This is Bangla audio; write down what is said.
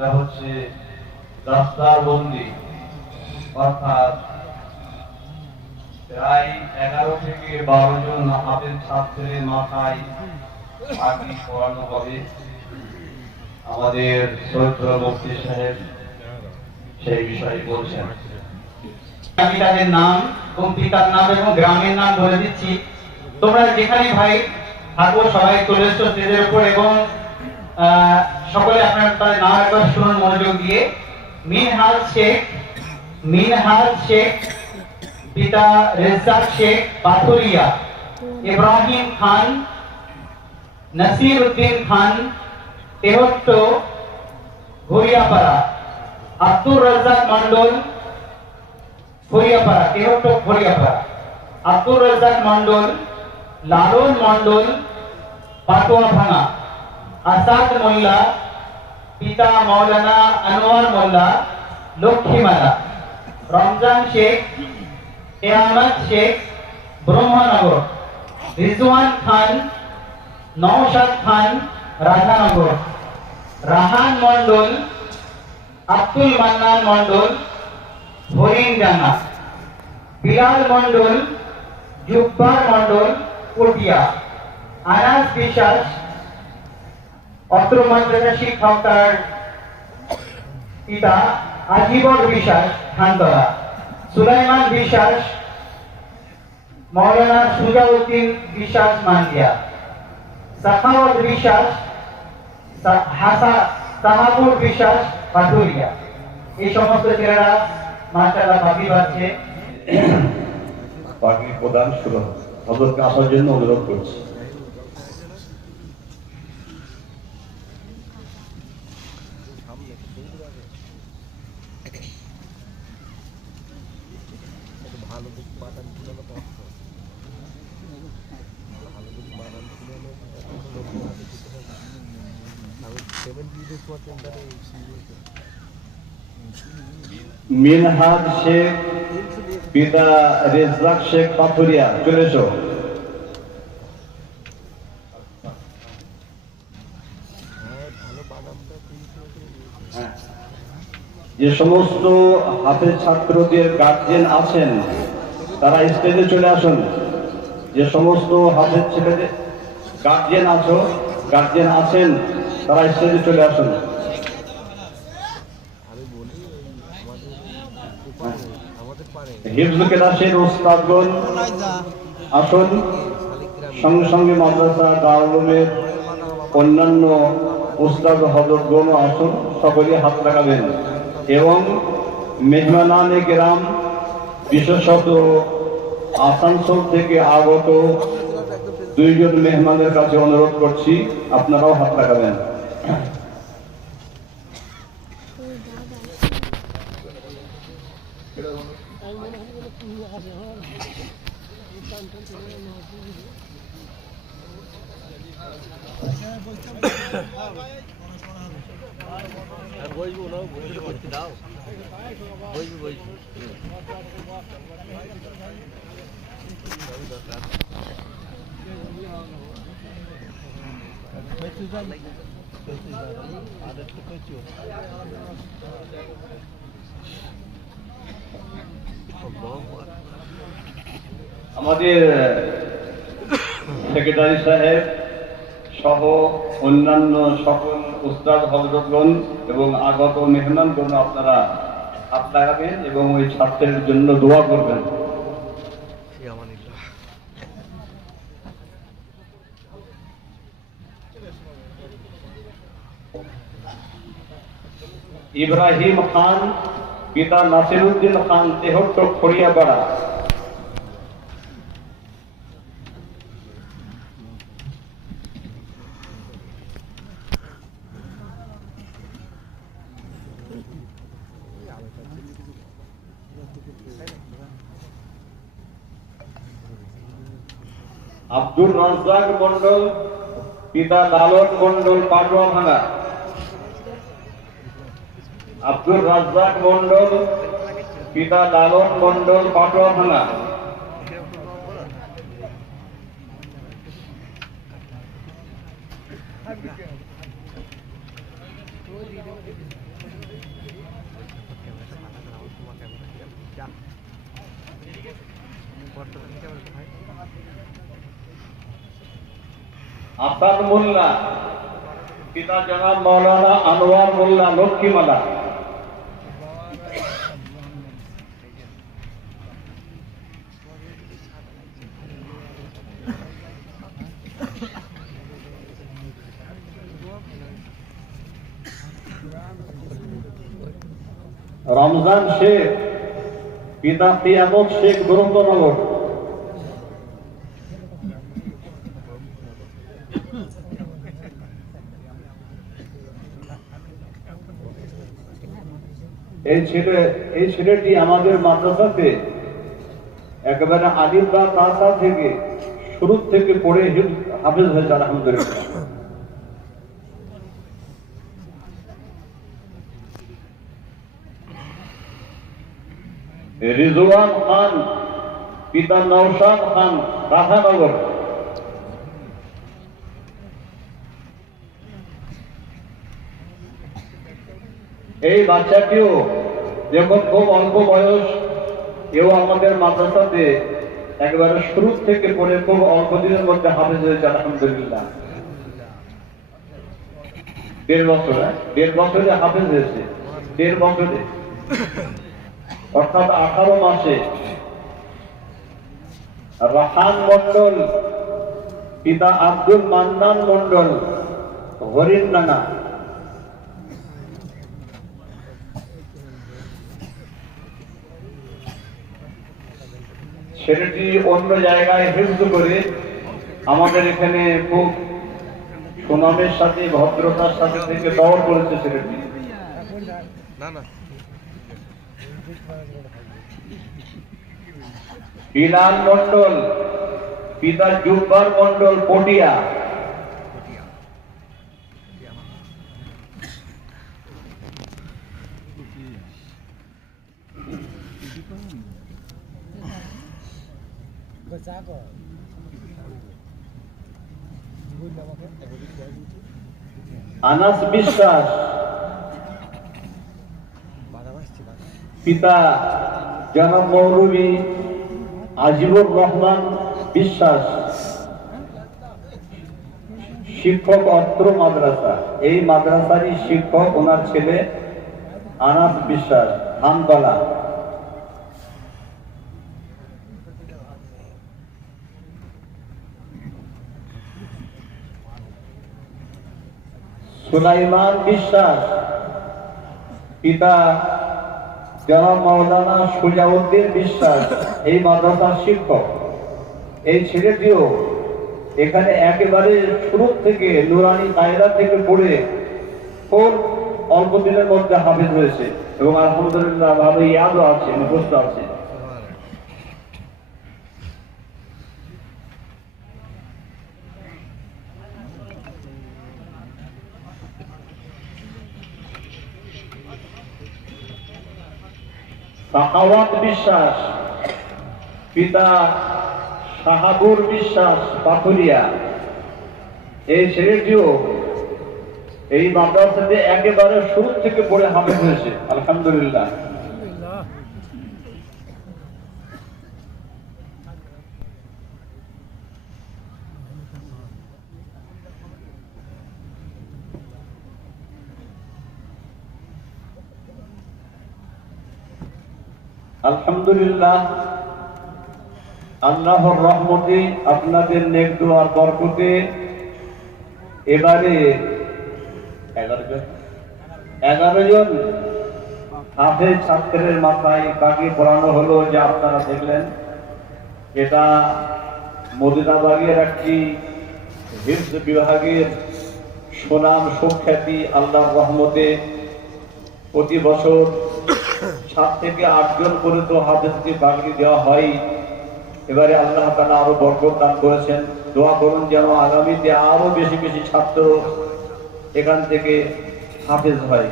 এটা হচ্ছে রাস্তার বন্দি, অর্থাৎ প্রায় 11 থেকে 12 জন হাফেজ ছাত্রের মাথায় পাগড়ি পরানো হবে। আমাদের চৈত্র মুফতি সাহেব সেই বিষয়ে বলছেন। আমি তাদের নাম এবং পিতার নাম এবং গ্রামের নাম বলে দিচ্ছি। তোমরা যেখানে ভাই থাকো সবাই চলে এসো স্টেজের উপর এবং সকলে আপনার তাদের নাম একবার শুনুন মনোযোগ দিয়ে। মিনহাজ শেখ, পিতা রেজ্জাক শেখ পাথুরিয়া, ইব্রাহিম খান, নাসির উদ্দিন খান তেহট্ট ঘড়িয়াপাড়া, আব্দুর রাজ্জাক মন্ডল ঘড়িয়াপাড়া তেহট্ট ঘড়িয়াপাড়া, আব্দুর রাজ্জাক মন্ডল, লালন মন্ডল পাটোয়া ভাঙা, আসাদ মোল্লা, পিতা মৌলানা আনোয়ার মোল্লা লক্ষ্মীমালা, রমজান শেখ, কেয়ামত শেখ ব্রহ্মনগর, রিজওয়ান খান, নওশাদ খান রাধানগর, রাহান মন্ডল, আব্দুল মান্নান মন্ডল হরিণডাঙ্গা, বিলাল মন্ডল, জুব্বার মন্ডল পটিয়া, আনাস বিশ্বাস অত্র মাদ্রাসা শিক্ষক তার পিতা আজীবন বিশ্বাস খানতলা, সুলাইমান বিশ্বাস, মৌলানা সুজাউদ্দিন বিশ্বাস মান্ডিয়া, সাখাওয়াত বিশ্বাস, সাহাবুর বিশ্বাস পাটুরিয়া। এই সমস্ত ছেলেরা মাশাআল্লাহ পাখি পাচ্ছে। পাখি প্রদান শুরু হজরতকে আসার জন্য অনুরোধ করছি। মিনহাজ শেখ, পিতা রেজ্জাক শেখ পাথুরিয়া, চলে এসো। যে সমস্ত হাফেজ ছাত্রদের গার্জিয়ান আছেন তারা স্টেজে চলে আসুন। যে সমস্ত হাফেজ ছেলেদের গার্জিয়ান আছেন তারা স্টেজে চলে আসুন। হিফজুল কেলাসের ওস্তাদগণ আসুন, সঙ্গে সঙ্গে মাদ্রাসা দারুল উলুমের অন্যান্য ওস্তাদ হযরতগণ আসুন, সকলে হাত লাগাবেন এবং মেহমানানে কেরাম বিশেষত আসানসোল থেকে আগত 2 জন মেহমানের কাছে অনুরোধ করছি আপনারাও হাত লাগাবেন। আমাদের সেক্রেটারি সাহেব সহ অন্যান্য সকল উস্তাদ হযরতগণ এবং আগত মেহমানগণ আপনারা হাত লাগাবেন এবং ওই ছাত্রের জন্য দোয়া করবেন। ইব্রাহিম খান, পিতা নাসিরউদ্দিন খান তেহট্ট খড়িয়াপাড়া, আব্দুর রাজ্জাক মন্ডল, পিতা লালন মন্ডল পাটোয়া ভাঙা, আব্দুর রাজ্জাক মন্ডল, পিতা লালন মন্ডল পাটোয়া ভাঙা, আসাদ মোল্লা, পিতা জনাব মৌলানা আনোয়ার মোল্লা লক্ষ্মীমালা। রমজান শেখ, পিতা কিয়ামত শেখ গুরুত্বনগর। এই ছেলেটি আমাদের মাদ্রাসাতে একেবারে আলিফ বা তাসা থেকে শুরু থেকে পড়ে হাফেজ হয়েছে আলহামদুলিল্লাহ। রিজওয়ান খান, পিতা নওশাদ খান, রাধানগর। এই বাচ্চাটিও যখন খুব অল্প বয়স, এও আমাদের মাদ্রাসাতে একেবারে শুরু থেকে পড়ে খুব অল্প দিনের মধ্যে হাফেজ হয়েছে আলহামদুলিল্লাহ। 1.5 বছরে হাফেজ হয়েছে, 1.5 বছরে, অর্থাৎ 18 মাসে। রাহান মন্ডল, পিতা আব্দুল মান্নান মন্ডল, হরিণডাঙ্গা। ছেলেটি অন্য জায়গায় হিফজ করে আমাদের এখানে খুব সুনামের সাথে ভদ্রতার সাথে থেকে দৌড় করেছে ছেলেটি। বিলাল মন্ডল, পিতা জুব্বার মন্ডল, পটিয়া। আনাস বিশ্বাস, পিতা জনাব মৌলভী আজিবুর রহমান বিশ্বাস, শিক্ষক অত্র মাদ্রাসা। এই মাদ্রাসারই শিক্ষক ওনার ছেলে আনাস বিশ্বাস, ধানতলা। সুলাইমান বিশ্বাস, পিতা জনাব মৌলানা সুজাউদ্দিন বিশ্বাস, এই মাদ্রাসার শিক্ষক। এই ছেলেটিও এখানে একেবারে শুরু থেকে নুরানি কায়দা থেকে পড়ে খুব অল্প দিনের মধ্যে হাফেজ হয়েছে এবং আলহামদুলিল্লাহ ভালো ইয়াদও আছে, মুখস্থ আছে। সাখাওয়াত বিশ্বাস, পিতা শাহাবুর বিশ্বাস, পাথুরিয়া। এই ছেলেটিও এই মাদ্রাসাতে একেবারে শুরু থেকে পড়ে হাফেজ হয়েছে আলহামদুলিল্লাহ। আলহামদুলিল্লাহ, আল্লাহর রহমতে, আপনাদের নেক দোয়ার বরকতে এবারে 11 জন হাফেজ ছাত্রের মাথায় বাকি পড়ানো হলো, যে আপনারা দেখলেন। এটা মদিনাবাগের একটি হিফজ বিভাগের সুনাম সুখ্যাতি। আল্লাহর রহমতে প্রতি বছর 7 থেকে 8 জন করে তো হাফেজকে বাগড়ি দেওয়া হয়। এবারে আল্লাহ তাআলা আরো বরকত দান করেছেন। দোয়া করুন যেন আগামীতে আরো বেশি বেশি ছাত্র এখান থেকে হাফেজ হয়।